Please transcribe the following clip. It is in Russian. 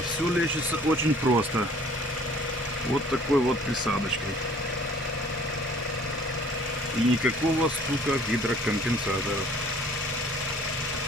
А все лечится очень просто. Вот такой вот присадочкой. И никакого стука гидрокомпенсаторов.